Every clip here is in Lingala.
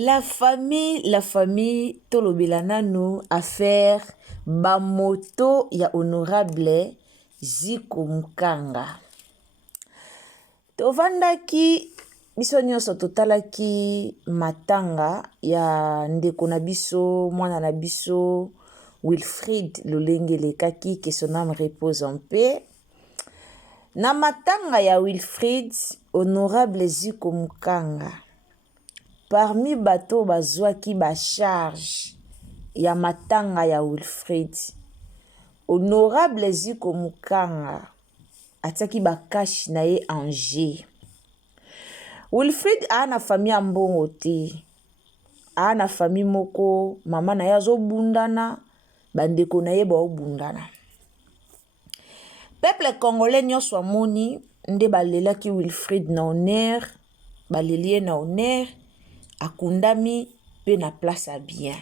La famille tolobela nanu affaire bamoto ya honorable Zico Mukanga. Tovandaki biso nyonso totalaki matanga ya ndeko na biso mwana na biso Wilfrid Lolengele kaki que son âme repose en paix. Na matanga ya Wilfrid honorable Zico Mukanga. Parmi bateau bazwaki ba charge ya matanga ya Wilfrid, honorable Zico Mukanga ataki ba cash na ye Angers. Wilfrid ana famille ya mbongo te, ana famille moko mama na ye azobundana, bandeko na ye baobundana. Peuple congolais nyonso amoni nde balelaki Wilfrid na honneur, balelie na honneur, akundami pe na place à bien.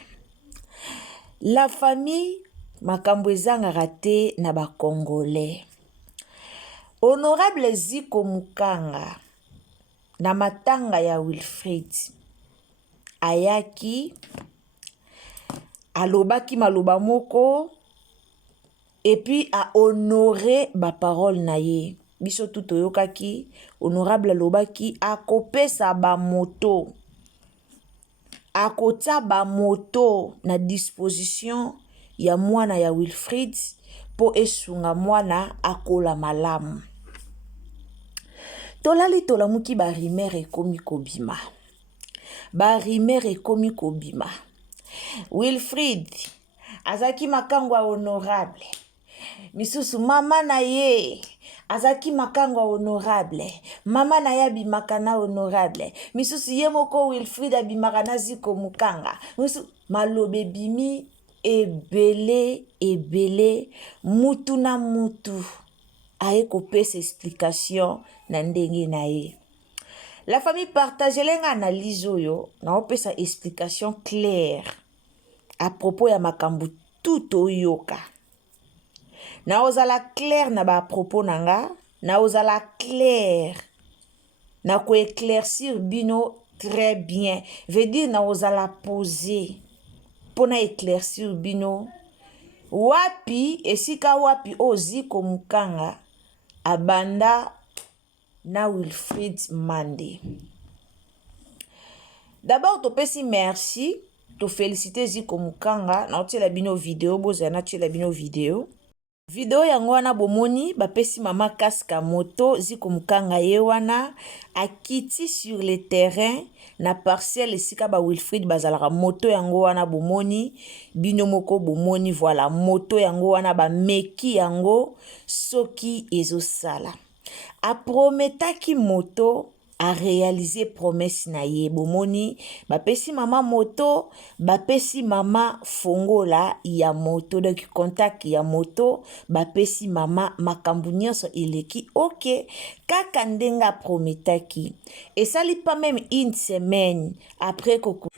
La famille makambo ezangaka te na ba congolais. Honorable Zico Mukanga na matanga ya Wilfrid ayaki alobaki maloba moko et puis a honoré ba parole na ye. Biso tout oyokaki honorable alobaki akopesa ba moto, akotia ba moto na disposition ya mwana ya Wilfrid po esunga mwana akola malamu. Tolali tolamuki ba rimere ekomi kobima. Ba rimere ekomi kobima. Wilfrid azaki makangwa honorable. Misusu mama na ye azaki makangwa honorable. Mama na ye abimakana honorable. Misusu ye moko Wilfrid abimakana Zico Mukanga. Misusu malobe bimi ebele mutu na mutu aye kopesa explication na ndenge na ye. La famille partage lenga analyse oyo na opesa explication claire à propos ya makambu tout oyoka. Na ozala clair na ba propos nanga, na ozala clair na ko éclaircir bino très bien. Veut dire na ozala poser pour na éclaircir bino wapi esika wapi Zico Mukanga abanda na Wilfrid Mande. D'abord topesi merci, to féliciter Zico Mukanga na otiela bino vidéo bozana tiela bino vidéo. Video yango wana bomoni bapesi mama kaska moto Zico Mukanga ye wana akiti sur le terrain na parcelle esika ba Wilfrid bazalaka moto yango wana bomoni bino moko bomoni voilà moto yango wana ba meki yango soki ezosala. A prometaki moto a réaliser promesse na ye bomoni bapesi mama moto bapesi mama fongola ya moto donc contact ya moto bapesi mama makambu nyonso eleki ok kaka ndenga prometaki esali pas même une semaine après koko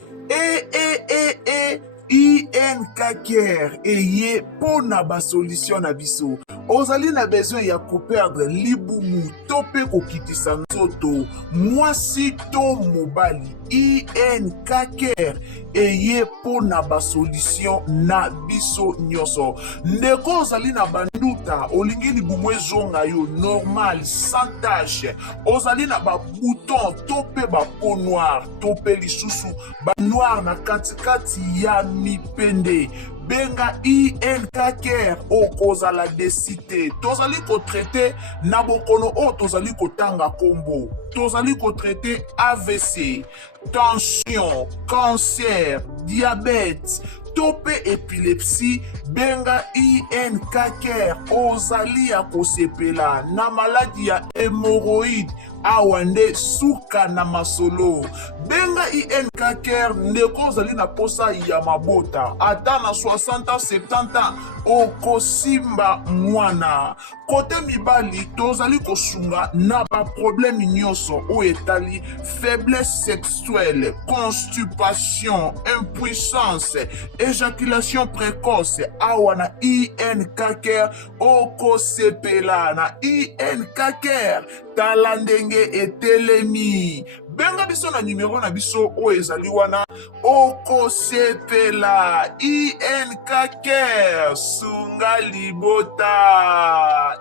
INKKR eye pona ba solution na biso ozali na besoin ya koperdre libumu to pe kokitisa nzoto mwasi to mobali INKKR eye pona ba solution na biso nyonso ndeko ozali na banduta olingi libumu ezonga yo normal sans tache ozali na ba bouton to pe ba peau noire to pe lisusu ba noir na katikati ya mipende benga INKKR okozala desite tozali kotraite na bokono o tozali kotanga kombo tozali kotraite AVC tension cancer diabète tope épilepsie benga INKKR ozali ya kosepela na maladie ya hémorroïde awande suka na masolo benga INKKR ndeko ozali na posa ya mabota ata na 60 ans 70 ans okosimba mwana kote mibali tozali kosunga na ba problème nyonso o etali faiblesse sexuelle constipation impuissance éjaculation précoce awa na INKKR okosepela na INKKR tala ndenge etelemi. Benga biso na numero na biso o ezali wana okosepela. INK Care sunga libota.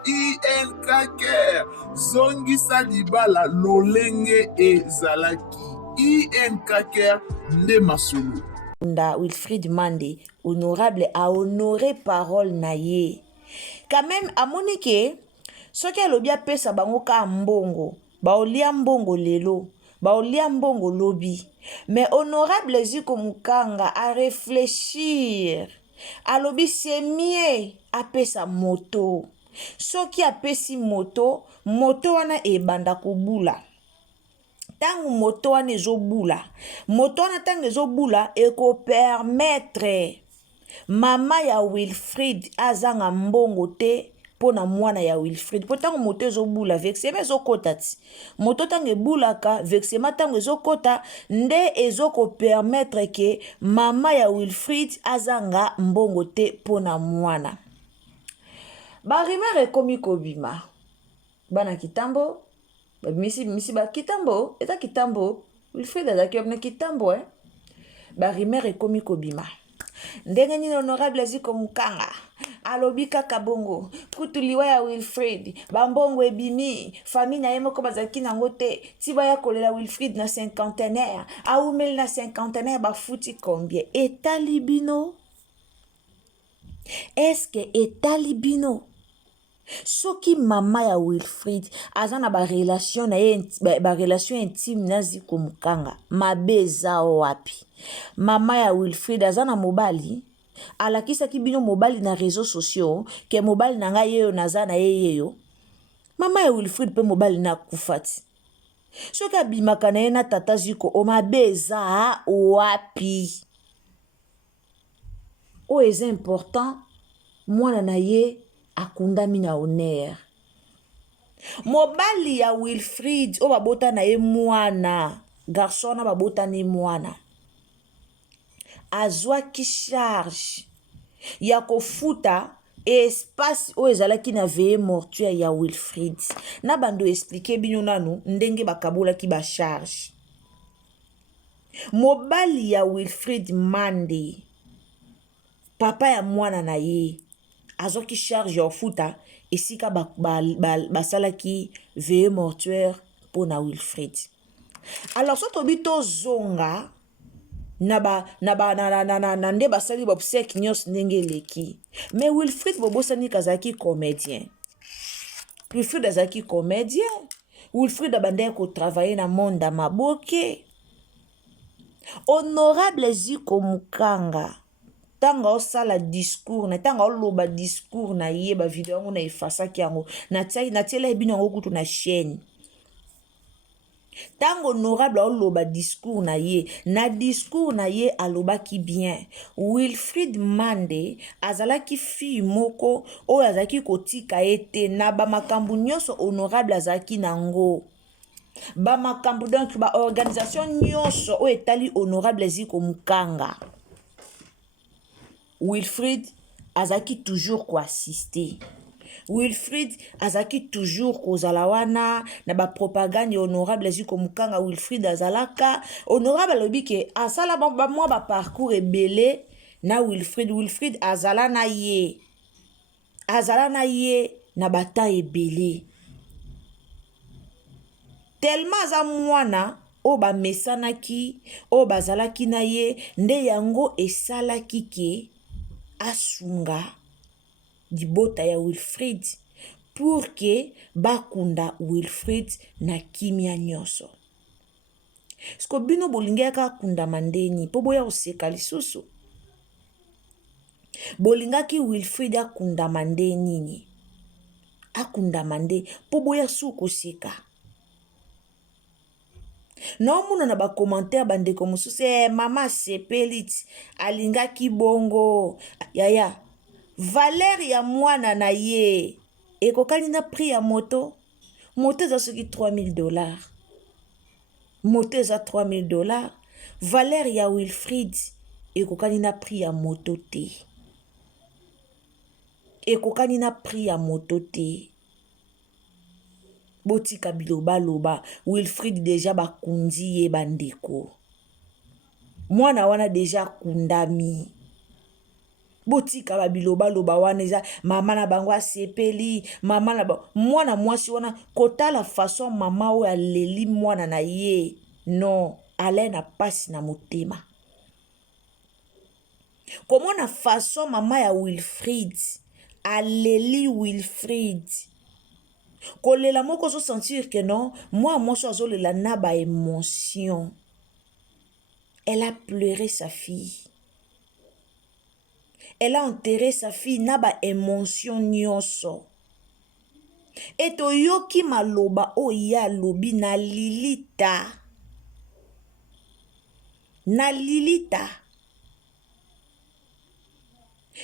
INK Care zongisa libala lolenge ezalaki. INK Care nde masolo. Wilfrid Mande, honorable a honoré parole na ye. Quand même, à Monique, ce qui a le bien pesa bango ka mbongo, baolia mbongo lelo, baolia mbongo lobi. Mais honorable Ziko Mukanga a réfléchir. A lobi c'est mieux a pesa moto. Ce qui a pesi moto, moto wana e banda kubula. Tangu moto wana ezobula, moto wana tangu ezobula eko permettre mama ya Wilfrid azanga mbongo te pona mwana ya Wilfrid. Po tangu moto ezobula vexema ezokota ti. Moto tangu ebulaka vexema tangu ezokota nde ezoko permettre ke mama ya Wilfrid azanga mbongo te pona mwana. Barimere komi kobima. Bana kitambo misi ba kitambo eta kitambo Wilfrid azaki obna kitambo barimere komi kobima. Ndenge nini honorable Ziko Mukanga alobi kaka bongo kutuliwa ya Wilfrid bambongo ebimi famille na yemo ko bazaki nango te tiba ya kolela Wilfrid na cinquantenaire aumeli na cinquantenaire bafuti combien etalibino. Est-ce que etalibino soki mama ya Wilfrid azana ba relation na ye ba relation intime na Ziko Mukanga mabeza wapi? Mama ya Wilfrid azana mobali alakisa ki bino mobali na réseaux sociaux ke mobali na nga yeyo nazana yeyo. Mama ya Wilfrid pe mobali na kufati. Soki abimaka na ye na tata Ziko o mabeza wapi? O est important mwana na ye akundami na honneur. Mobali ya Wilfrid o babota na ye mwana garçon na babota na ye mwana azwa ki charge ya kofuta espace o ezalaki na veye mortuaire ya Wilfrid. Na bando expliquer bino nanu ndenge bakabola ki ba charge. Mobali ya Wilfrid Mande papa ya mwana na ye azwa ki charge ya futa esika basalaki veye mortuaire pona Wilfrid. Alors soto bito zonga na nde basali bobsek nyos ndenge leki. Mais Wilfrid bobosani kazaki comédien. Wilfrid azaki comédien. Wilfrid abandaki ko travailler na monde maboke. Honorable Ziko Mukanga tanga osala discours na tanga oloba discours na ye ba video yango na efasaki yango na tiela ebino yango kutu na chaîne. Tango honorable oloba discours na ye alobaki bien. Wilfrid Mande azalaki fille moko o azaki kotika ete na ba makambu nyonso honorable azaki nango. Ba makambu donc ba organisation nyonso o etali honorable Ziko Mukanga. Wilfrid azaki toujours ko assister. Wilfrid azaki toujours kozala wana na ba propagande honorable Ziko Mukanga. Wilfrid azalaka honorable lobike asala ba mwa ba parcours ebele na Wilfrid azala na ye na bata ebele tellement aza mwana o ba mesanaki o bazalaki na ye nde yango esalaki ke asunga dibota ya Wilfrid pour que bakunda Wilfrid na kimia nyonso. Sko bino bolingaka kunda mandeni po boya oseka lisusu. Bolingaki Wilfrid akunda mandeni ni. Akunda mande po boya suko seka. Non muna na ba commentaire bandeko mususu mama sepelit alingaki bongo yaya valeur ya mwana na ye ekokani na prix ya moto eza soki $3000 moto eza $3000 valeur ya Wilfrid ekokani na prix ya moto te botika biloba loba Wilfrid deja bakundi ye bandeko mwana wana deja kundami botika ba biloba loba wana eza mama na bango asepeli mama na mwana mwasi wana kotala façon mama oyo aleli mwana na ye non ale na pasi na motema komona façon mama ya Wilfrid aleli Wilfrid kolela moko so sentir que non moi moso azolela na ba émotion. Elle a pleuré sa fille. Elle a enterré sa fille na ba émotion nyonso. Et toyoki maloba oya lobi na lilita. Na lilita.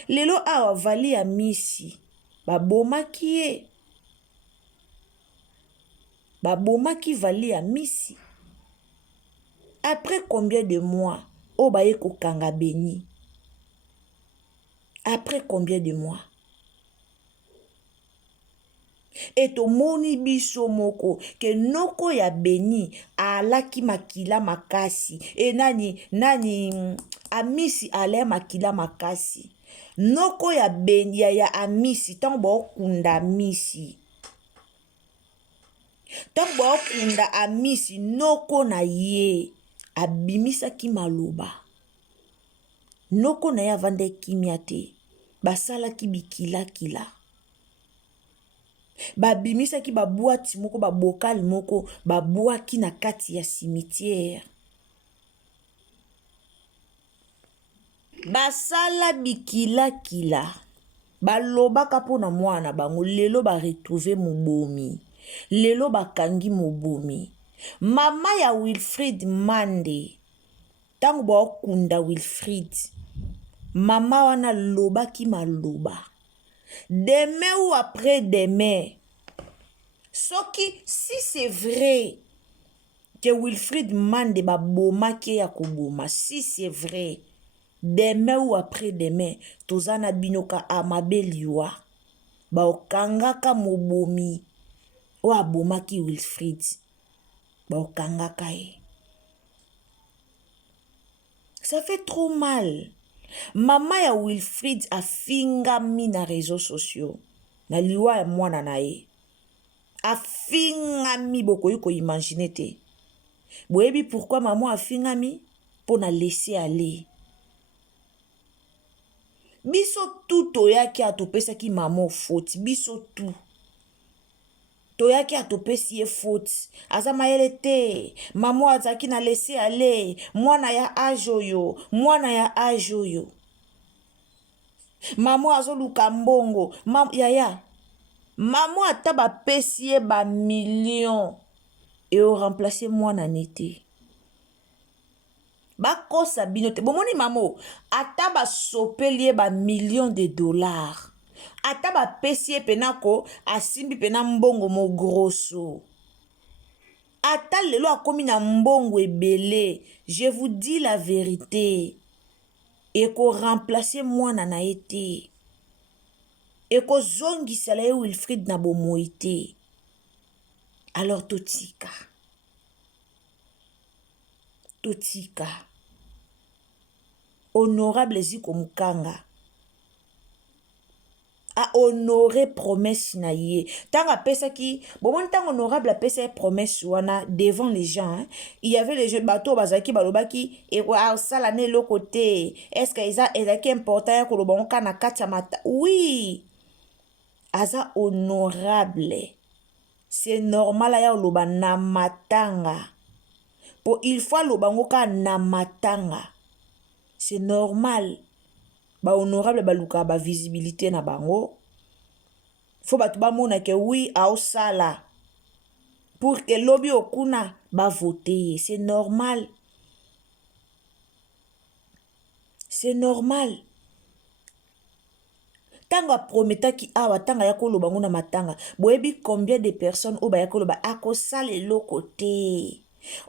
Lelo awa vali ya misi. Babomaki ye. Babomaki vali ya misi. Après combien de mois, obaye kokanga Beni? Après combien de mois? Et to moni biso moko ke noko ya Beni alaki makila makasi. E nani amisi ale makila makasi. Noko ya Beni ya amisi tambo kunda misi. Tambo kunda amisi noko na ye. Abimisa ki maloba. Noko na ya vande kimiate. Basala ki bikila kila. Babimisa ki babuati moko babokal moko babua ki na kati ya cimetière. Basala bikila kila. Baloba kapo na mwana bango lelo ba retrouver mubomi. Lelo bakangi mubomi. Mama ya Wilfrid Mande. Tango ba okunda Wilfrid. Mama wana loba ki maloba. Demain ou après-demain. Soki, si c'est vrai que Wilfrid Mande ba boma ke ya koboma. Si c'est vrai. Demain ou après-demain. Tozana binoka amabeliwa. Ba okangaka mobomi. Wa boma ki Wilfrid. Ba okangaka ye. Ça fait trop mal. Mama ya Wilfrid a fingami na réseaux sociaux. Na liwa ya mwana na ye. A fingami boko yuko imagine te. Boyebi pourquoi maman a fingami? Pour na laisser aller. Biso tout toyaki atopesa ki maman faute. Biso tout. Toyaki atopesi ye faute. Azama yele te. Maman azaki na laisser aller. Mwana ya ajoyo. Mwana ya ajoyo. Maman azoluka mbongo. Yaya. Maman ataba pesi ye ba million. Et au remplacer mwana nete. Bakosa binote. Bomoni mamo. Ataba sopeli ye ba million de dollars. Ataba pesi ye penako. Asimbi pena mbongo mo grosso. Ata lelo akomi na mbongo ebele. Je vous dis la vérité. Et ko remplacer mwana na ete. Et ko zongi salaye Wilfrid na bomoite. Alors totika. Totika. Honorable Ziko Mukanga. A honoré promesse na ye. Tanga pesa ki, bon tant honorable a pesa promesse wana devant les gens. Hein? Il y avait les jeux bateau bazaki balobaki et wa sala ne le côté. Est-ce que ça est important que le bon kana katamata? Oui. Aza honorable. C'est normal ya loba na matanga. Pour il faut lobango ka na matanga. C'est normal. Ba honorable baluka ba visibilité na bango. Faut batu ba mona ke oui au sala. Pour que lobby okuna ba voter, c'est normal. C'est normal. Tanga prometa ki awa tanga ya kolo bango na matanga. Boebi combien de personnes o ba ya kolo ba ako sale lokote.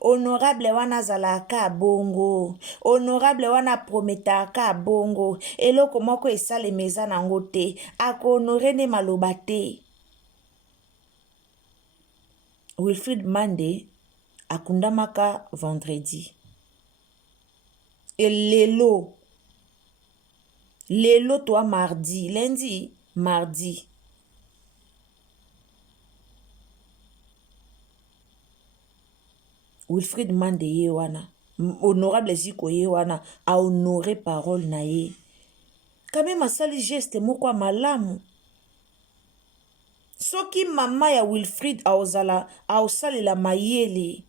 Honorable wana zalaka bongo. Honorable wana prometaka bongo. Eloko moko esale meza nango te. Ako honore ne maloba te. Wilfrid Mande akundamaka vendredi. Et lelo toi mardi, lundi, mardi. Wilfrid Mande ye wana. Honorable Ziko ye wana. A honoré parole na ye. Quand même asali geste moko malamu. Soki mama ya Wilfrid aosalela mayele.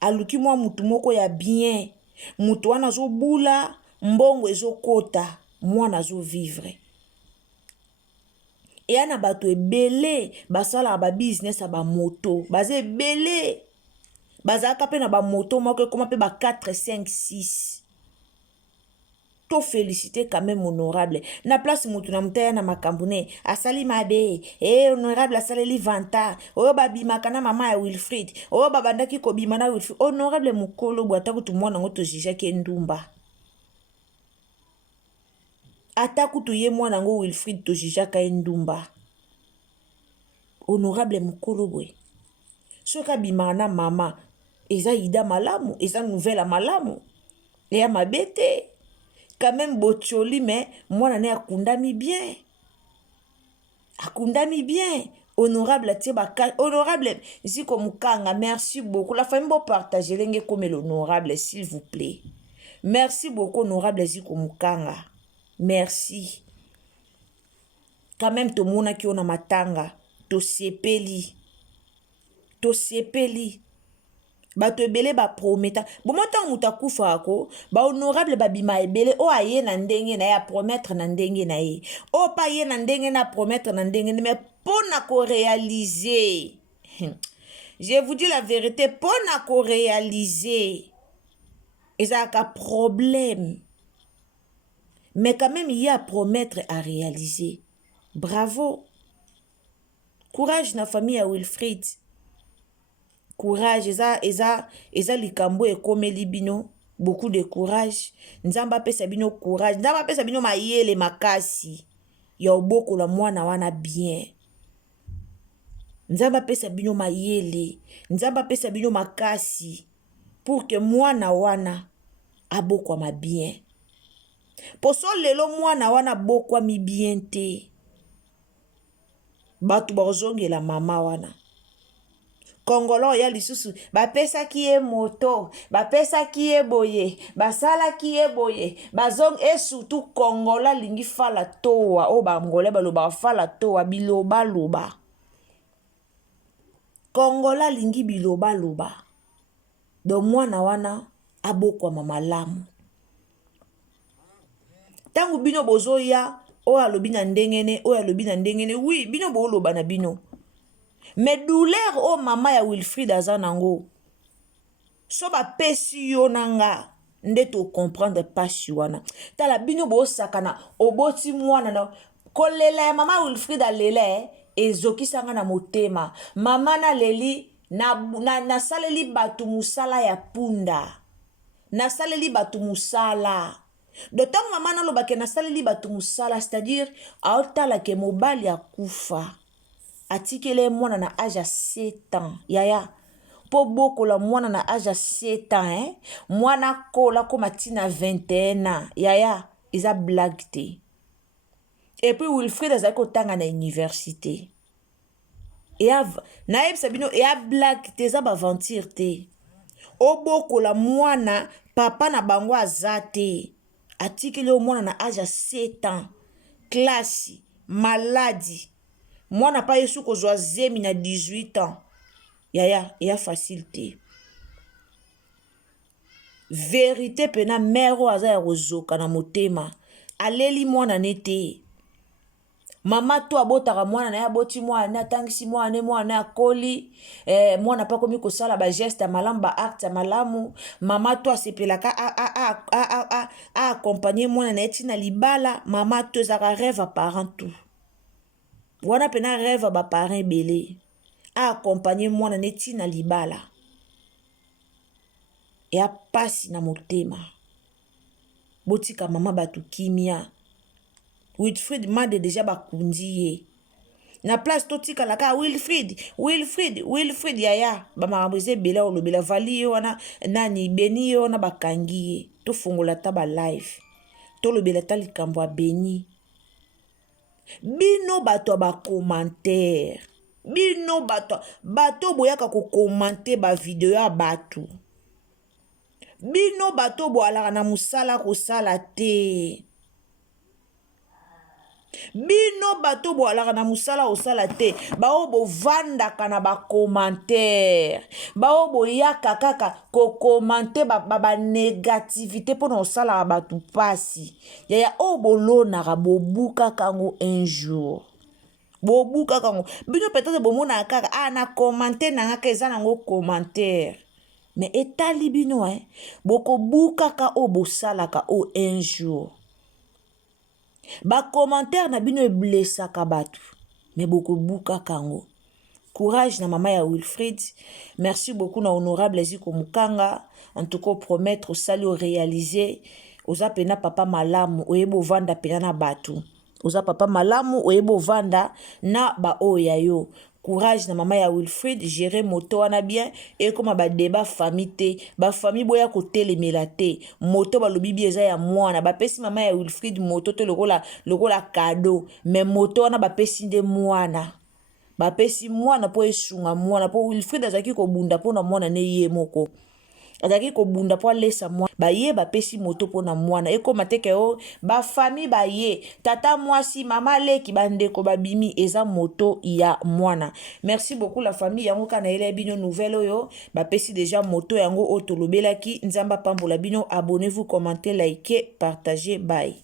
Aluki mwa mutu moko ya bien. Mutu wana zo bula, mbongo ezo kota, mwana zo vivre. Et yana bato ebele basala ba business ba moto, baze ebele. Bazaka pe na ba moto moko koma pe ba 4 5 6. To féliciter quand même honorable. Na place mutu na mutaya na makambune, asali mabe, honorable asaleli vanta, oyo babimaka na mama ya Wilfrid, oyo babandaki kobima na Wilfrid, honorable mukolo bwata kutu mwana ngo to jijaki ndumba. Ata kutu ye mwana ngo Wilfrid to jijaka ndumba. Honorable mukolo bwe. Soka bima na mama, eza ida malamu, eza nouvelle malamu. Eya mabete. Quand même bocholi mais mwana ne akundami bien. Akundami bien. Honorable Tibaka. Honorable Ziko Mukanga, merci beaucoup. La famille va partager l'enge comme l'honorable, s'il vous plaît. Merci beaucoup, honorable Ziko Mukanga. Merci. Quand même, to mona ki ona matanga. To sepeli. To sepeli. Bato ebele ba prometa. Bon montant mutakufa ako, ba honorable babima ebele o aye na ndenge na ya promettre na ndenge na ye. O pa ye na ndenge na promettre na ndenge mais pona ko réaliser. Je vous dis la vérité, pona ko réaliser. Ezaka problème. Mais quand même il y a à promettre à réaliser. Bravo. Courage na famille à Wilfrid. Courage, eza likambo ekomeli bino, beaucoup de courage. Nzamba pesa bino courage, nzamba pesa bino mayele makasi. Ya oboko la mwana wana bien. Nzamba pesa bino mayele, nzamba pesa bino makasi. Pour que mwana wana aboko ma bien. Poso lelo mwana wana boko mi bien te. Batu bazonge la mama wana. Congolo ya lisusu bapesa ki e moto, bapesa ki e boye, basala ki e boye, bazong et surtout Congola lingi fala toa o ba ngole baloba fala toa biloba loba. Congola lingi biloba loba. Do mwana wana aboko mamalamu. Tangu bino bozo ya o alobi na ndengene, o alobi na ndengene, oui, bino bo loba na bino. Mais douleur o mama ya Wilfrid azanango. So ba pesi yo nanga. Nde to comprendre pas wana. Tala bino bo sakana. Oboti mwana na. Kolela ya mama Wilfrid alele. Ezoki sanga na motema. Mama na leli. Na saleli batu musala ya punda. Na saleli batu musala. D'autant mama na lobake na saleli batu musala. C'est-à-dire. Aotala ke mobali ya kufa. Atikele mwana na âge à 7 ans. Yaya. Po boko la mwana na âge à 7 ans. Mwana kola koma tina 21 ans. Yaya. Isa blague te. Et puis Wilfrid azako tanga na université. Na eb sabino. Ea blague te. Za baventure te. O boko la mwana. Papa na bango azate. Atikele mwana na âge à 7 ans. Classe. Maladie. Moi n'a pas eu sous que je na 18 ans. Y'a facilité. Vérité pena mero aza ya rozoka na motema. Aleli mwana nete. Mama to abotaka mwana na ya boti mwana tangisi mwana akoli. Mwana pa komi kosala ba geste malamu ba acte malamu. Mama to asepelaka a accompagner mwana na etina libala. Mama to zaka rêve parent tout. Wana pena rêve ba parent belé. A accompagner mwana neti na libala. E a pasi na motema. Botika mama batu kimia. Wilfrid Mande déjà bakundi ye. na place totikala ka Wilfried yaya bamakambo eza ebele olobela vali ye wana nani beni ye wana bakangi ye tofungola ta balive tolobela ta likambo ya beni bino bato ya bacommentaire bino bato boyaka kokomante bavideo ya bato bino bato boalaka na mosala kosala te bino bato boalaka na mosala osala te bao bovandaka na bacommentaire bao boyaka kaka kokomante banegativité mpona osalaka bato mpasi yaya oyo bolonaka bobukaka yango un jour bobukaka yango bino peut-être bomonaka kaka na commentaire nangaka eza nango commentaire mais etali bino bokobukaka oyo bosalaka oyo un jour bacommentaire na bino eblesaka bato mais bokobukaka yango. Courage na mama ya Wilfried. Merci beaucoup na honorable Eziko Mukanga. En tout cas, promettre au salut réalisé. Oza pena papa malamu oyebo vanda pena na batu. Oza papa malamu oyebo vanda na ba oya yo. Courage na mama ya Wilfried, gérer moto wana bien et comme ba débat famille te, ba famille boya ko telemela te. Moto ba lobi bieza ya mwana, ba pesi mama ya Wilfried moto te lokola cadeau, mais moto wana ba pesi nde mwana. Ba pesi mwana po esunga mwana po Wilfried azaki ko bunda po na mwana ne ye moko. Azaki ko bunda po lesa mwana. Ba ye ba pesi moto po na mwana. Eko mateke o ba famille ba ye. Tata mwasi mama leki bandeko babimi eza moto ya mwana. Merci beaucoup la famille yango kana ele bino nouvelle oyo. Ba pesi déjà moto yango otolobelaki nzamba pambola bino. Abonnez-vous, commentez, likez, partagez. Bye.